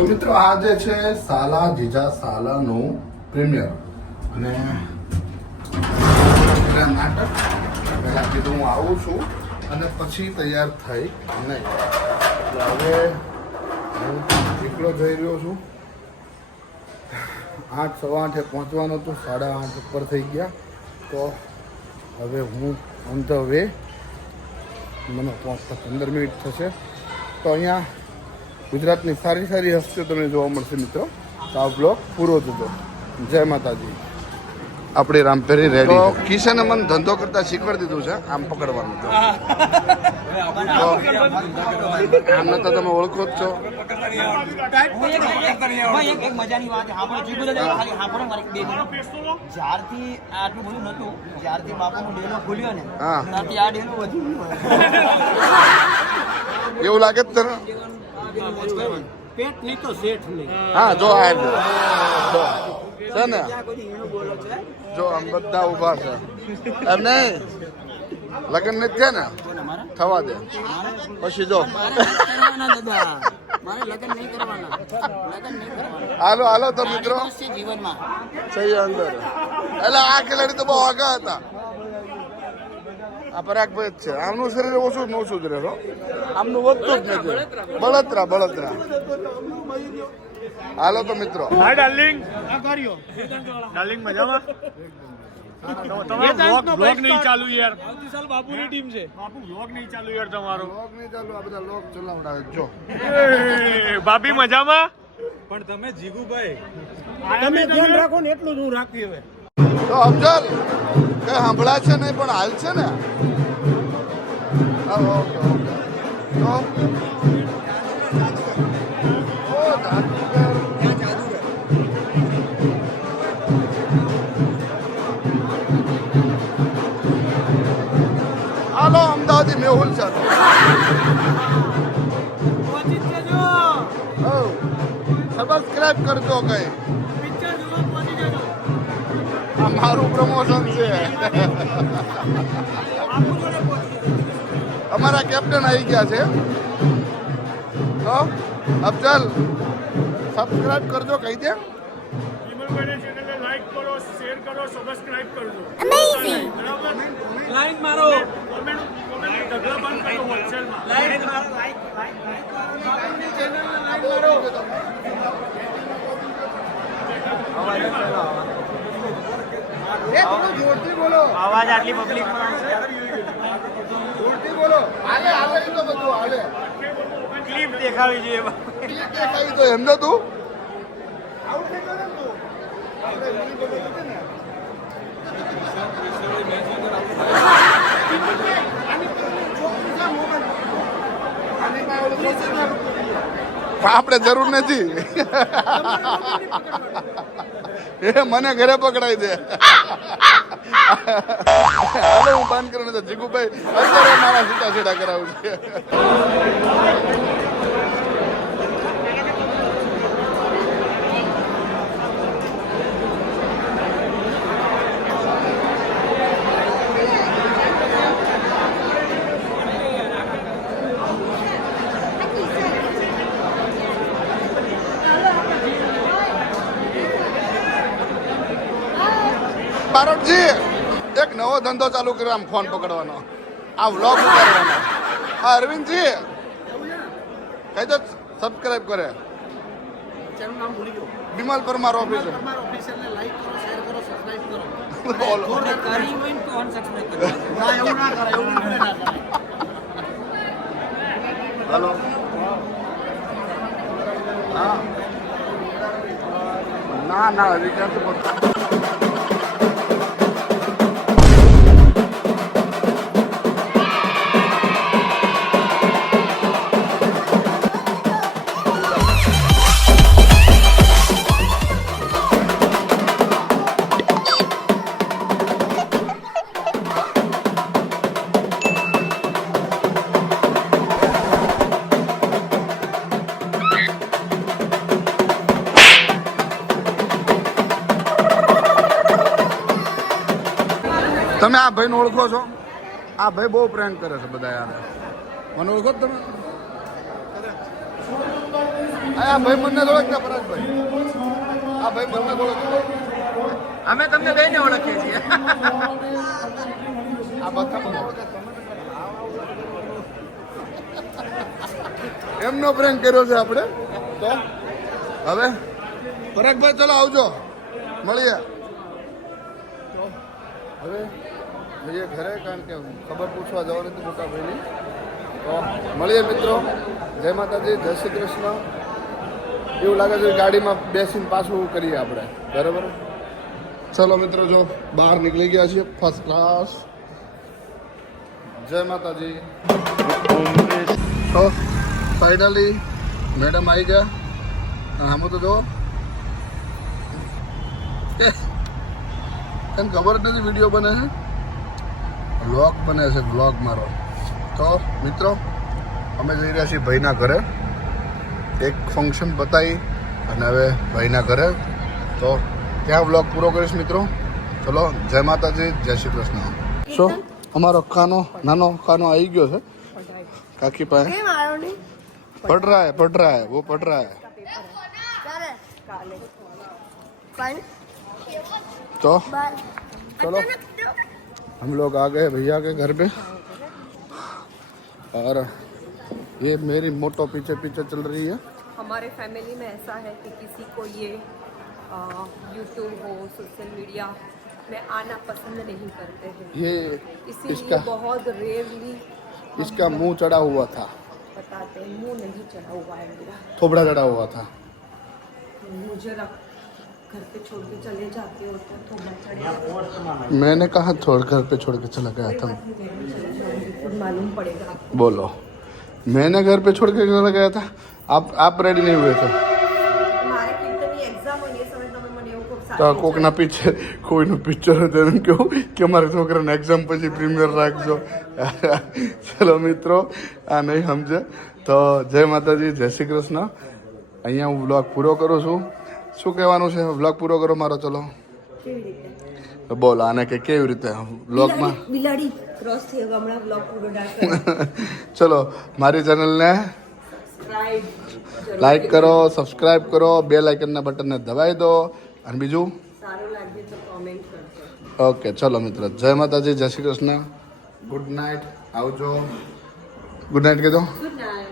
તો મિત્રો આ જે છે સાલા જીજા સાલાનું પ્રીમિયર અને નાટક પહેલા કીધું હું આવું છું અને પછી તૈયાર થઈ નહીં એટલે હવે હું એકલો જઈ રહ્યો છું 8 સવા 8 પહોંચવાનું હતું 8:30 ઉપર થઈ ગયા તો હવે હું ઓન ધ વે મને પહોંચતા 15 મિનિટ થશે તો અહીંયા ગુજરાતની સારી સારી હસ્તીઓ તમને જોવા મળશે મિત્રો તો આ બ્લોગ પૂરો થતો જય માતાજી આપણી રામપેરી રેડી તો કિશને મને ધંધો કરતા શીખવાડી દીધું છે આમ પકડવાનું તો આમને તો તમે ઓળખો જ છો એક મજાની વાત જ્યારથી આટલું બધું નતું જ્યારથી બાપુનો ડેલો ખુલ્યો ને ત્યારથી આ ડેલો વધી એવું લાગે જ તને પેટ નહીં તો શેઠ નહીં હા જો આ છે ને જો આમ બધા ઉભા છે એમ નહીં લગ્ન નથી થયા ને થવા દે પછી જો હાલો હાલો તો મિત્રો જીવનમાં સહી અંદર એટલે આ ખેલાડી તો બહુ આગળ હતા આ પરાગભાઈ જ છે આમનું શરીર ઓછું ન સુધરે છો આમનું વધતું જ નથી બળતરા બળતરા હાલો તો મિત્રો હાય ડાર્લિંગ ડાર્લિંગ મજામાં તમારો વ્લોગ નહીં ચાલુ યાર આવતી સાલ બાપુની ટીમ છે બાપુ વ્લોગ નહીં ચાલુ યાર તમારો વ્લોગ નહીં ચાલુ આ બધા લોક ચલાવડાવે જો ભાભી મજામાં પણ તમે જીગુભાઈ તમે ધ્યાન રાખો ને એટલું જ હું રાખવી હવે તો અફજલ કઈ સાંભળા છે નહીં પણ હાલ છે ને ઓકે ઓકે તો હાલો અમદાવાદી મેહુલ છે સબસ્ક્રાઇબ કરજો કઈ આ મારું પ્રમોશન છે અમારા કેપ્ટન આવી ગયા છે તો અફજલ સબસ્ક્રાઇબ કરજો કહી દે ચેનલને લાઈક કરો શેર કરો સબસ્ક્રાઇબ કરજો લાઈન મારો કોમેન્ટ ઢગલા બંધ કરો હોલસેલમાં લાઈન મારો જોરથી બોલો અવાજ આટલી પબ્લિક જોરથી બોલો હાલે હાલે ઈ તો બધું હાલે ક્લિપ દેખાવી જોઈએ દેખાઈ તો એમ તું આઉટ થઈ ગયો ને તું આપણે મિની બોલો છે ને આપણે જરૂર નથી એ મને ઘરે પકડાઈ દે હવે હું બંધ કરીને તો જીગુભાઈ અત્યારે મારા છૂટા છેડા કરાવું છે બારોટજી એક નવો ધંધો ચાલુ કર્યો આમ ફોન પકડવાનો આ વ્લોગ ઉતારવાનો આ અરવિંદજી કઈ તો સબસ્ક્રાઇબ કરે ચેનલ નામ ભૂલી ગયો બિમલ પરમાર ઓફિસર ઓફિશિયલને લાઈક કરો શેર કરો સબસ્ક્રાઇબ કરો બોલો કરી હોય તો અનસબસ્ક્રાઇબ કરો ના એવું ના કરે એવું ના કરે હાલો હા ના ના હજી ક્યાંથી બોલતો તમે આ ભાઈને ઓળખો છો આ ભાઈ બહુ પ્રેન્ક કરે છે બધા યાર મને ઓળખો તમે આ ભાઈ મને ઓળખતા પરાગભાઈ, આ ભાઈ મને ઓળખતા. અમે તમને બેને ઓળખીએ છીએ. આ બધા મને ઓળખે એમનો પ્રેન્ક કર્યો છે આપણે. તો હવે પરાગભાઈ ચલો આવજો, મળીએ. તો હવે જઈએ ઘરે, કારણ કે ખબર પૂછવા જવાની હતી મોટા ભાઈની. તો મળીએ મિત્રો. જય માતાજી, જય શ્રી કૃષ્ણ. એવું લાગે છે ગાડીમાં બેસીને પાછું કરીએ આપણે, બરાબર. ચલો મિત્રો, જો બહાર નીકળી ગયા છીએ ફર્સ્ટ ક્લાસ. જય માતાજી. તો ફાઇનલી મેડમ આવી ગયા. આમ તો જો તને ખબર જ નથી વિડીયો બને છે, વ્લોગ બને છે, વ્લોગ મારો. તો મિત્રો અમે જઈ રહ્યા છીએ ભાઈના ઘરે. એક ફંક્શન બતાવી અને હવે ભાઈના ઘરે. તો ત્યાં વ્લોગ પૂરો કરીશ મિત્રો. ચલો, જય માતાજી, જય શ્રી કૃષ્ણ. શું અમારો નાનો કાનો આવી ગયો છે કાકી પાસે. पढ़ रहा है वो पढ़ रहा है. तो चलो हम लोग आ गए भैया के घर पे. और ये मेरी मोटो पीछे पीछे चल रही है. हमारे फैमिली में ऐसा है कि किसी को ये यूट्यूब हो, सोशल मीडिया में आना पसंद नहीं करते हैं. ये इसीलिए इसका बहुत रेयरली इसका मुंह चढ़ा हुआ था, बताते हैं. मुंह नहीं चढ़ा हुआ है मेरा. थोबड़ा चढ़ा हुआ था. मुझे घर पे छोड़ के चले जाते हो तो थोड़ा चढ़ेगा. मैंने कहा घर पे छोड़ के चला गया था. खुद मालूम पड़ेगा. बोलो, मैंने घर पे छोड़ के चला गया था. आप रेडी नहीं हुए थे. મારે કીર્તનની એક્ઝામ હોય એ સમય તમે મને એવું ખૂબ તો કોકના પીછે કોઈનું પિક્ચર હતું એમ કહું કે અમારા છોકરાને એક્ઝામ પછી પ્રીમિયર રાખજો. ચલો મિત્રો, આ નહીં સમજે તો જય માતાજી, જય શ્રી કૃષ્ણ. અહીંયા હું વ્લોગ પૂરો કરું છું. શું કહેવાનું છે? વ્લોગ પૂરો કરો મારો. ચલો કેવી રીતે તો બોલ આને કે કેવી રીતે વ્લોગમાં. બિલાડી ક્રોસ થઈ ગયો હમણાં વ્લોગ પૂરો ડાક. ચલો, મારી ચેનલને લાઈક કરો, સબસ્ક્રાઈબ કરો, બેલ આઇકનના બટનને દબાવી દો. અને બીજું સારું લાગે તો કોમેન્ટ કરજો. ઓકે. ચલો મિત્રો, જય માતાજી, જય શ્રી કૃષ્ણ. ગુડ નાઇટ, આવજો. ગુડ નાઇટ કીધો. Good night.